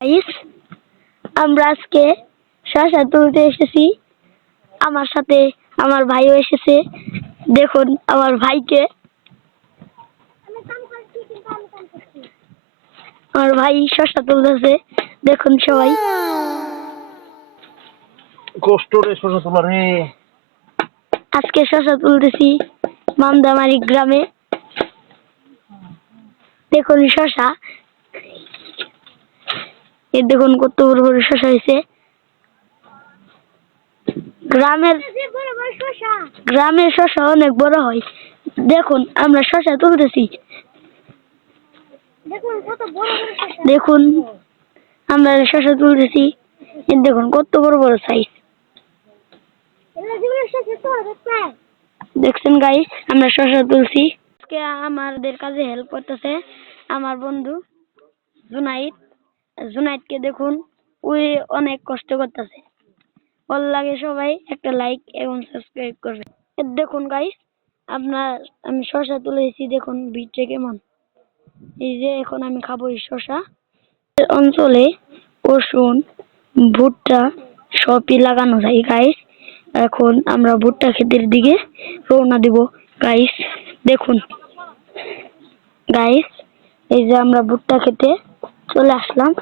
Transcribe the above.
Guys আমরা আজকে শশা তুলতে এসেছি। আমার সাথে আমার ভাইও এসেছে। দেখুন আমার ভাইকে। আমার ভাই শশা তুলতেছে দেখুন সবাই। কষ্ট রে শশা তোলা রে। আজকে শশা তুলতেছি মামদামারি গ্রামে। দেখুন শশা। এই দেখুন কত বড় বড় শশা হয়েছে গ্রামের গ্রামের শশা অনেক বড় হয়। দেখুন, আমরা শশা তুলতেছি। দেখুন, আমরা শশা তুলতেছি। দেখুন কত বড় বড় সাইজ দেখছেন গাই আমরা শশা তুলছি। আমাদের কাজে হেল্প করতেছে আমার বন্ধু জুনাইদ। জুনাইদকে দেখুন ওই অনেক কষ্ট করতেছে। ভালো লাগে সবাই একটা লাইক এবং সাবস্ক্রাইব করবে। দেখুন গাইস আপনার আমি শশা তুলেছি দেখুন ভিড়টা কেমন। এই যে এখন আমি খাব এই শশা অঞ্চলে রসুন, ভুট্টা সবই লাগানো যায় গাইস এখন আমরা ভুট্টা ক্ষেতের দিকে রওনা দিব গাইস দেখুন। গাইস এই যে আমরা ভুট্টা খেতে চলে আসলাম।